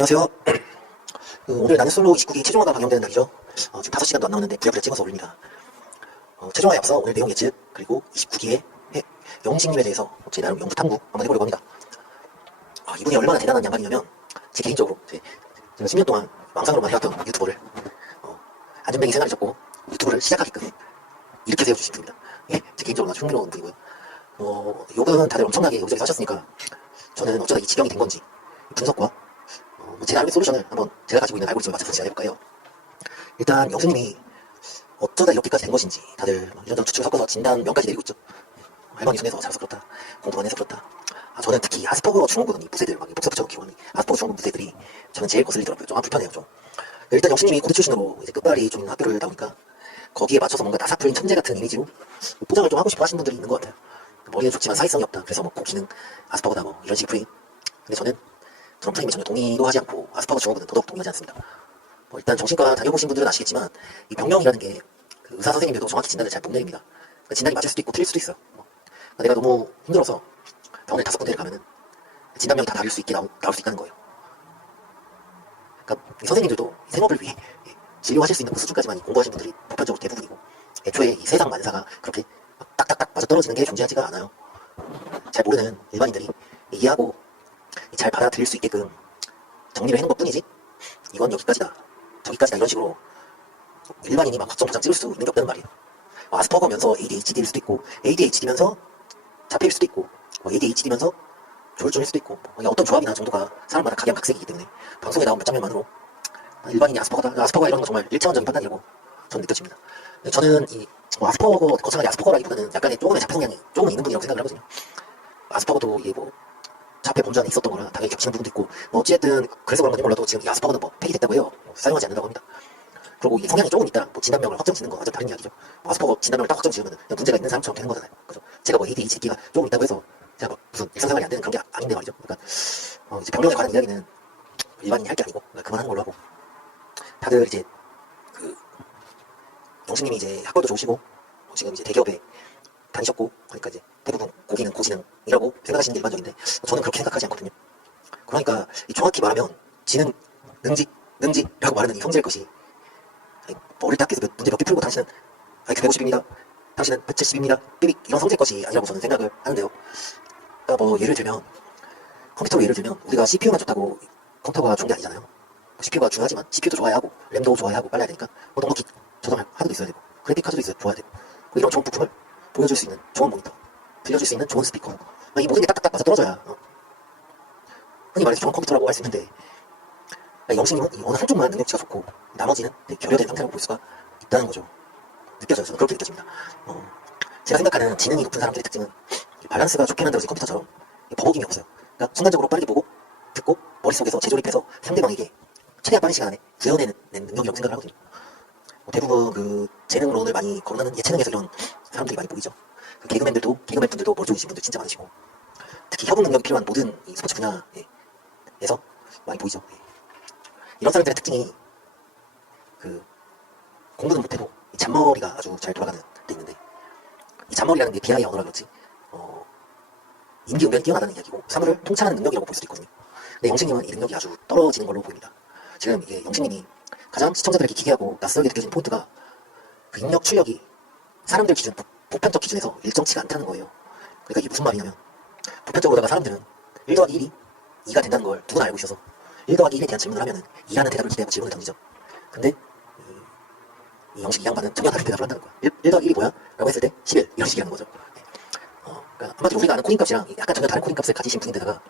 안녕하세요. 오늘 나는 솔로 29기 최종화가 방영되는 날이죠. 지금 5시간도 안 남았는데 부랴부랴 찍어서 올립니다. 최종화에 앞서 오늘 내용 예측, 그리고 29기의 영웅식님에 대해서 제 나름 연구 탐구 한번 해보려고 합니다. 이분이 얼마나 대단한 양반이냐면, 제 개인적으로 제가 10년 동안 왕상으로만 해왔던 유튜버를 안전뱅이 생활을 접고 유튜브를 시작하게끔 이렇게 세워주신 분입니다. 예, 제 개인적으로 아주 흥미로운 분이고요. 욕은 다들 엄청나게 여기저기서 하셨으니까 저는 어쩌다 이 지경이 된 건지 분석과 제 나름의 솔루션을 한번 제가 가지고 있는 알고리즘을 맞춰서 시작해볼까요? 일단 영수님이 어쩌다 이렇게까지 된 것인지 다들 이런저런 추측을 섞어서 진단명까지 내리고 있죠. 할머니 손에서 자라서 그렇다, 공부만 해서 그렇다. 저는 특히 아스퍼거 증후군 이 무새들, 막 복사 붙여서 키우는 아스퍼거 증후군 무새들이 저는 제일 거슬리더라고요. 좀 불편해요. 좀. 일단 영수님이 고대 출신으로 이제 끝발이 좀 있는 학교를 나오니까 거기에 맞춰서 뭔가 나사풀인 천재 같은 이미지로 포장을 좀 하고 싶어 하시는 분들이 있는 것 같아요. 머리는 좋지만 사회성이 없다. 그래서 뭐 고기는 아스퍼거다 뭐 이런 식의 프레임. 근데 저는 그런 프레임에 전혀 동의도 하지 않고 아스퍼거 증후군은 더더욱 동의하지 않습니다. 일단 정신과 다녀보신 분들은 아시겠지만 이 병명이라는 게 그 의사 선생님들도 정확히 진단을 잘 못 내립니다. 그러니까 진단이 맞을 수도 있고 틀릴 수도 있어요. 내가 너무 힘들어서 병원에 5군데를 가면은 진단명이 다 다를 수 있게 나올 수 있다는 거예요. 그러니까 이 선생님들도 이 생업을 위해 진료하실 수 있는 그 수준까지만 공부하신 분들이 보편적으로 대부분이고, 애초에 이 세상 만사가 그렇게 딱딱딱 맞아떨어지는 게 존재하지가 않아요. 잘 모르는 일반인들이 이해하고 잘 받아들일 수 있게끔 정리를 해놓은 것 뿐이지, 이건 여기까지다, 저기까지다, 이런 식으로 일반인이 막 확정 보장 찍을 수 있는 게 없다는 말이에요. 아스퍼거면서 ADHD일 수도 있고, ADHD면서 자폐일 수도 있고, ADHD면서 조울증일 수도 있고, 어떤 조합이나 정도가 사람마다 각양각색이기 때문에 방송에 나온 몇 장면만으로 일반인이 아스퍼거다, 아스퍼거 이런 건 정말 1차원적인 판단이라고 저는 느껴집니다. 저는 이 아스퍼거, 거창하게 아스퍼거라기보다는 약간의 조금의 자폐 성향이 조금은 있는 분이라고 생각을 하거든요. 아스퍼거도 이게 뭐 자폐 범주 안에 있었던 거라 당연히 겹치는 부분도 있고, 어찌됐든 그래서 그런 건지 몰라도 지금 이 아스퍼거는 뭐 폐기됐다고 해요. 사용하지 않는다고 합니다. 그리고 이 성향이 조금 있다, 뭐 진단명을 확정 짓는 건 완전 다른 이야기죠. 아스퍼거 진단명을 딱 확정 지으면 그냥 문제가 있는 사람처럼 되는 거잖아요. 그죠? 제가 뭐 ADHD가 조금 있다고 해서 제가 막 무슨 일상생활이 안 되는 그런 게 아닌데 말이죠. 그러니까 이제 병명에 관한 이야기는 일반인이 할 게 아니고 그만하는 걸로 하고, 다들 이제 그 영수님이 이제 학벌도 좋으시고 지금 이제 대기업에 다니셨고 하니까 이제 대부분 고기는 고지능이라고 생각하시는 게 일반적인데, 저는 그렇게 생각하지 않거든요. 그러니까 정확히 말하면 지능, 능지라고 말하는 이 형제일 것이, 어릴 때 학교에서 문제 몇 개 풀고 당신은 IQ 150입니다, 당신은 170입니다, 삐빅, 이런 성질 것이 아니라고 저는 생각을 하는데요. 그러니까 뭐 예를 들면 컴퓨터로 예를 들면 우리가 CPU만 좋다고 컴퓨터가 좋은 게 아니잖아요. CPU가 중요하지만 CPU도 좋아야 하고 램도 좋아야 하고 빨라야 되니까 넉넉히 저장할 하드도 있어야 되고 그래픽 카드도 있어야 좋아야 되고, 이런 좋은 부품을 보여줄 수 있는 좋은 모니터, 들려줄 수 있는 좋은 스피커, 이 모든 게 딱딱딱 맞아 떨어져야 흔히 말해서 좋은 컴퓨터라고 할 수 있는데, 영신님은 이 어느 한쪽만 능력치가 좋고 나머지는 결여된 상태라고 볼 수가 있다는 거죠. 느껴져요. 저는 그렇게 느껴집니다. 제가 생각하는 지능이 높은 사람들의 특징은 밸런스가 좋게 만들어진 컴퓨터처럼 버벅임이 없어요. 그러니까 순간적으로 빠르게 보고 듣고 머릿속에서 재조립해서 상대방에게 최대한 빠른 시간 안에 구현해낸 능력이라고 생각을 하거든요. 대부분 그 재능론을 많이 거론하는 예체능에서 이런 사람들이 많이 보이죠. 그 개그맨분들도 머리 좋으신 분들 진짜 많으시고, 특히 협응 능력이 필요한 모든 이 스포츠 분야에서 많이 보이죠. 이런 사람들의 특징이 그 공부는 못해도 잔머리가 아주 잘 돌아가는 데 있는데, 이 잔머리라는 게 BI 언어라 그렇지 임기응변이 뛰어나다는 이야기고 사물을 통찰하는 능력이라고 볼 수도 있거든요. 근데 영식님은 이 능력이 아주 떨어지는 걸로 보입니다. 지금 이게 영식님이 가장 시청자들에게 기괴하고 낯설게 느껴지는 포인트가 그 입력 출력이 사람들 기준, 보편적 기준에서 일정치가 않다는 거예요. 그러니까 이게 무슨 말이냐면, 보편적으로다가 사람들은 1 더하기 1이 2가 된다는 걸 누구나 알고 있어서 1 더하기 1에 대한 질문을 하면은 2라는 대답을 기대하고 질문을 던지죠. 근데 이 영식 이 양반은 전혀 다른 대답을 한다는 거야. 1 더하기 1이 뭐야? 라고 했을 때 11, 이런 식이라는 거죠. 그러니까 한마디로 우리가 아는 코딩값이랑 약간 전혀 다른 코딩값을 가지신 분인데다가,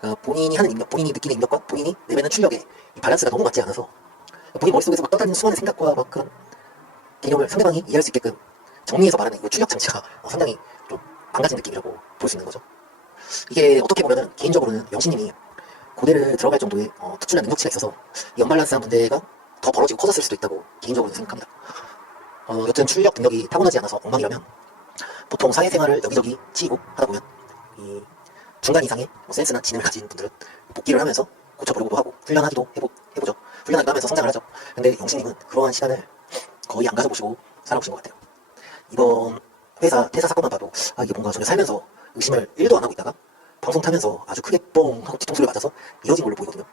그러니까 본인이 하는 입력, 본인이 느끼는 입력과 본인이 내뱉는 출력의 이 밸런스가 너무 맞지 않아서 본인 머릿속에서 막 떠다니는 수많은 생각과 막 그런 개념을 상대방이 이해할 수 있게끔 정리해서 말하는 이 출력 장치가 상당히 좀 망가진 느낌이라고 볼 수 있는 거죠. 이게 어떻게 보면은 개인적으로는 영신님이 고대를 들어갈 정도의 특출난 능력치가 있어서 이 언밸런스한 문제가 더 벌어지고 커졌을 수도 있다고 개인적으로 생각합니다. 여튼 출력 능력이 타고나지 않아서 엉망이라면 보통 사회생활을 여기저기 치이고 하다 보면 이 중간 이상의 센스나 지능을 가진 분들은 복귀를 하면서 고쳐보려고도 하고 훈련하기도 해보죠. 훈련하기도 하면서 성장을 하죠. 근데 영신님은 그러한 시간을 거의 안 가져보시고 살아보신 것 같아요. 이번 회사 퇴사 사건만 봐도 이게 뭔가 전혀 살면서 의심을 1도 안 하고 있다가 방송 타면서 아주 크게 뻥 하고 뒤통수를 맞아서 이어진 걸로 보이거든요.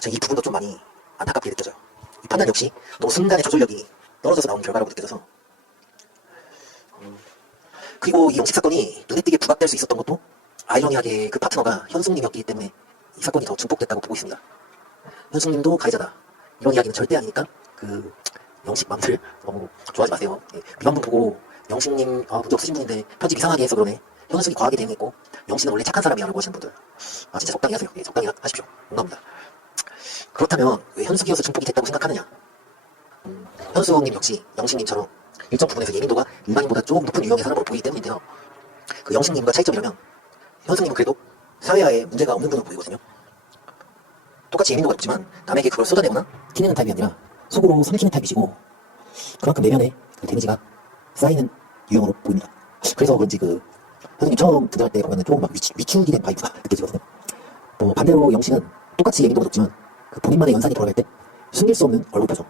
저이 부분도 좀 많이 안타깝게 느껴져요. 이 판단 역시 너무 순간의 조절력이 떨어져서 나온 결과라고 느껴져서. 그리고 이 영식 사건이 눈에 띄게 부각될 수 있었던 것도 아이러니하게 그 파트너가 현숙님이었기 때문에 이 사건이 더 증폭됐다고 보고 있습니다. 현숙님도 가해자다, 이런 이야기는 절대 아니니까 그 영식 맘들 너무 좋아하지 마세요. 미완분 보고 영식님 문제 없으신 분인데 편집 이상하게 해서 그러네, 현숙이 과하게 대응했고 영식은 원래 착한 사람이야 라고 하시는 분들, 진짜 적당히 하세요. 적당히 하십시오. 공감합니다. 그렇다면 왜 현숙이어서 증폭이 됐다고 생각하느냐. 현숙님 역시 영식님처럼 일정 부분에서 예민도가 일반인보다 조금 높은 유형의 사람으로 보이기 때문인데요. 그 영식님과 차이점이라면 현숙님은 그래도 사회화에 문제가 없는 분으로 보이거든요. 똑같이 예민도가 높지만 남에게 그걸 쏟아내거나 티내는 타입이 아니라 속으로 삼키는 타입이시고, 그만큼 내면에 그 데미지가 쌓이는 유형으로 보입니다. 그래서 그런지 그 현숙님 처음 등장할 때 보면 조금 막 위축이 된 바이브가 느껴지거든요. 반대로 영식은 똑같이 예민도가 높지만 그 본인만의 연산이 돌아갈 때 숨길 수 없는 얼굴 표정,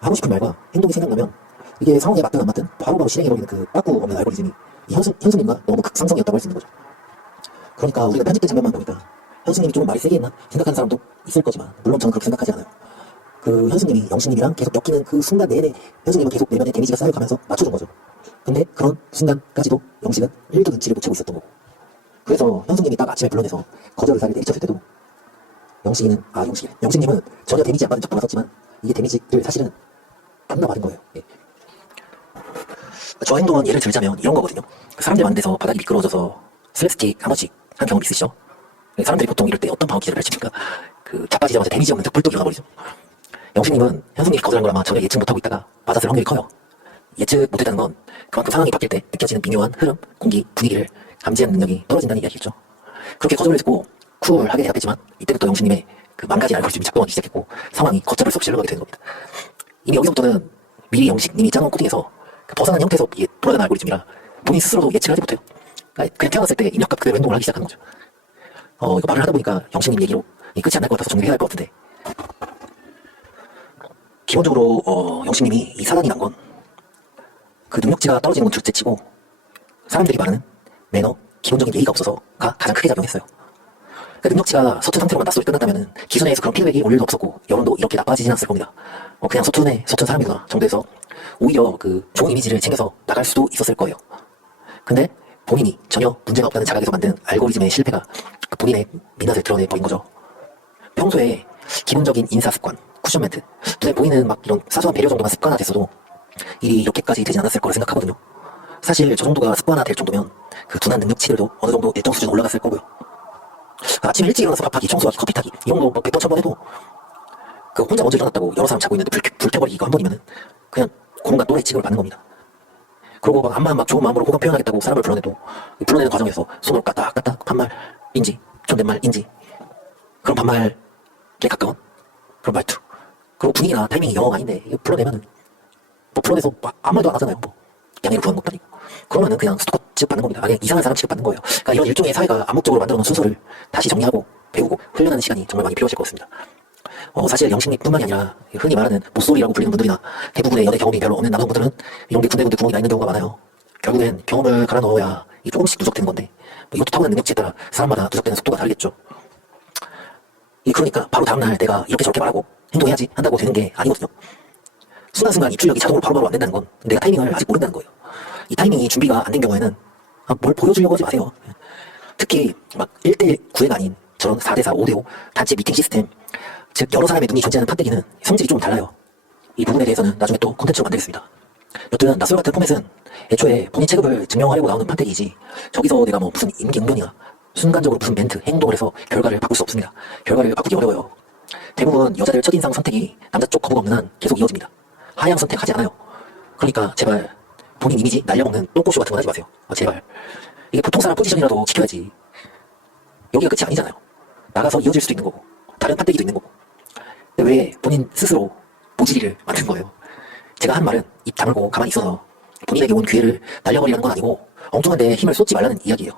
하고 싶은 말과 행동이 생각나면 이게 상황에 맞든 안 맞든 바로바로 실행해버리는 그 빠꾸 없는 알고리즘이 이 현숙님과 너무 극상성이었다고 할 수 있는 거죠. 그러니까 우리가 편집된 장면만 보니까 현숙님이 좀 말이 세게 했나 생각하는 사람도 있을 거지만, 물론 저는 그렇게 생각하지 않아요. 그 현숙님이 영식님이랑 계속 엮이는 그 순간 내내 현숙님은 계속 내면에 데미지가 쌓여가면서 맞춰준 거죠. 근데 그런 순간까지도 영식은 1도 눈치를 못 채고 있었던 거고, 그래서 현숙님이 딱 아침에 불러내서 거절 의사를 내리쳤을 때도 영식님은 전혀 데미지 안 받은 척도 나섰지만 이게 데미지를 사실은 존나 받은 거예요. 저 행동은 예를 들자면 이런 거거든요. 사람들 많은 데서 바닥이 미끄러워져서 슬랩스틱 한 번씩 한 경험 있으시죠? 사람들이 보통 이럴 때 어떤 방어 기제를 펼칩니까? 그 자빠지자마자 데미지 없는 득불뚝 일어나버리죠. 영식님은 현숙님이 거절한 걸 아마 전혀 예측 못하고 있다가 맞았을 확률이 커요. 예측 못했다는 건 그만큼 상황이 바뀔 때 느껴지는 미묘한 흐름, 공기, 분위기를 감지하는 능력이 떨어진다는 이야기겠죠. 그렇게 거절을 했고 쿨하게 대답했지만 이때부터 영식님의 그 망가진 알고리즘이 작동하기 시작했고 상황이 걷잡을 수 없이 흘러가게 되는 겁니다. 이미 여기서부터는 미리 영식님이 짜놓은 코딩에서 그 벗어난 형태에서 돌아가는 알고리즘이라 본인 스스로도 예측을 하지 못해요. 그러니까 그냥 태어났을 때 입력값 그대로 행동을 하기 시작하는 거죠. 이거 말을 하다 보니까 영식님 얘기로 끝이 안 날 것 같아서 정리해야 할 것 같은데, 기본적으로 영식님이 이 사단이 난 건 그 능력치가 떨어지는 건 둘째치고 사람들이 말하는 매너, 기본적인 예의가 없어서가 가장 크게 작용했어요. 그러니까 능력치가 서툰 상태로 낯설이 끝났다면 기존에서 그런 피드백이 올 일도 없었고 여론도 이렇게 나빠지진 않았을 겁니다. 그냥 서툰 사람이구나 정도에서 오히려 그 좋은 이미지를 챙겨서 나갈 수도 있었을 거예요. 근데 본인이 전혀 문제가 없다는 자각에서 만든 알고리즘의 실패가 그 본인의 민낯을 드러내버린 거죠. 평소에 기본적인 인사 습관, 쿠션 멘트, 눈에 보이는 막 이런 사소한 배려 정도만 습관화됐어도 일이 이렇게까지 되지 않았을 거라 생각하거든요. 사실 저 정도가 습관화될 정도면 그 둔한 능력치들도 어느 정도 일정 수준 올라갔을 거고요. 아침에 일찍 일어나서 밥하기, 청소하기, 커피 타기 이런 거 100번 1000번 해도 그 혼자 먼저 일어났다고 여러 사람 자고 있는데 불 켜버리기 이거 한 번이면은 그냥 공간 또래 취급을 받는 겁니다. 그리고 막 암만 막 좋은 마음으로 호감 표현하겠다고 사람을 불러내도 불러내는 과정에서 손으로 까딱까딱 반말인지 존댓말인지 그런 반말에 가까운 그런 말투, 그리고 분위기나 타이밍이 영어가 아닌데 이거 불러내면은 불러내서 아무 말도 안 하잖아요. 양해를 구하는 것도 아니고. 그러면은 그냥 스토커 취급받는 겁니다. 그냥 이상한 사람 취급받는 거예요. 그러니까 이런 일종의 사회가 암묵적으로 만들어놓은 순서를 다시 정리하고 배우고 훈련하는 시간이 정말 많이 필요하실 것 같습니다. 사실 영식님뿐만이 아니라 흔히 말하는 모쏠이라고 불리는 분들이나 대부분의 연애 경험이 별로 없는 남성분들은 이런 게 군데군데 구멍이 나 있는 경우가 많아요. 결국엔 경험을 갈아 넣어야 조금씩 누적되는 건데 이것도 타고난 능력치에 따라 사람마다 누적되는 속도가 다르겠죠. 그러니까 바로 다음날 내가 이렇게 저렇게 말하고 행동해야지 한다고 되는 게 아니거든요. 순간순간 입출력이 자동으로 바로바로 안 된다는 건 내가 타이밍을 아직 모른다는 거예요. 이 타이밍이 준비가 안 된 경우에는 뭘 보여주려고 하지 마세요. 특히 막 1대1 구애가 아닌 저런 4대4, 5대5 단체 미팅 시스템, 즉 여러 사람의 눈이 존재하는 판때기는 성질이 좀 달라요. 이 부분에 대해서는 나중에 또 콘텐츠로 만들겠습니다. 여튼 낯설 같은 포맷은 애초에 본인 체급을 증명하려고 나오는 판때기이지 저기서 내가 뭐 무슨 임기응변이나 순간적으로 무슨 멘트, 행동을 해서 결과를 바꿀 수 없습니다. 결과를 바꾸기 어려워요. 대부분 여자들 첫인상 선택이 남자 쪽 거부가 없는 한 계속 이어집니다. 하향 선택하지 않아요. 그러니까 제발 본인 이미지 날려먹는 똥꼬쇼 같은 거 하지 마세요. 제발. 이게 보통 사람 포지션이라도 지켜야지. 여기가 끝이 아니잖아요. 나가서 이어질 수도 있는 거고 다른 판때기도 있는 거고. 근데 왜 본인 스스로 모질이를 만든 거예요? 제가 한 말은 입 다물고 가만히 있어서 본인에게 온 기회를 날려버리라는 건 아니고 엉뚱한 데에 힘을 쏟지 말라는 이야기예요.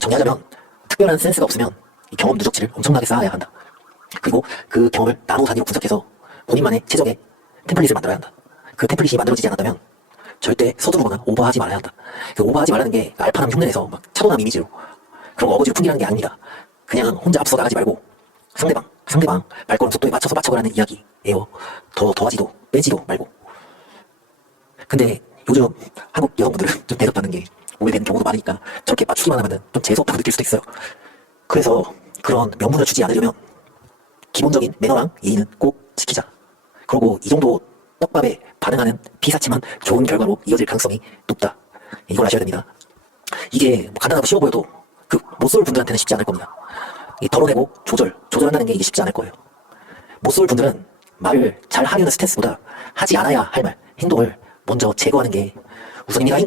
정리하자면 특별한 센스가 없으면 이 경험 누적치를 엄청나게 쌓아야 한다. 그리고 그 경험을 나노 단위로 분석해서 본인만의 최적의 템플릿을 만들어야 한다. 그 템플릿이 만들어지지 않았다면 절대 서두르거나 오버하지 말아야 한다. 그 오버하지 말라는 게 알파남 흉내내서 막 차도남 이미지로 그런 거 어거지로 풍기라는 게 아닙니다. 그냥 혼자 앞서 나가지 말고 상대방 발걸음 속도에 맞춰서 맞춰가라는 이야기예요. 더하지도 빼지도 말고. 근데 요즘 한국 여성분들은 좀 대접받는 게 오해되는 경우도 많으니까 저렇게 맞추기만 하면 좀 재수없다고 느낄 수도 있어요. 그래서 그런 명분을 주지 않으려면 기본적인 매너랑 예의는 꼭 지키자. 그리고 이 정도 떡밥에 반응하는 피사체만 좋은 결과로 이어질 가능성이 높다. 이걸 아셔야 됩니다. 이게 뭐 간단하고 쉬워 보여도 그 못쏠 분들한테는 쉽지 않을 겁니다. 이 덜어내고 조절한다는 게 이게 쉽지 않을 거예요. 못쏠 분들은 말을 잘 하려는 스탠스보다 하지 않아야 할 말, 행동을 먼저 제거하는 게 우선입니다.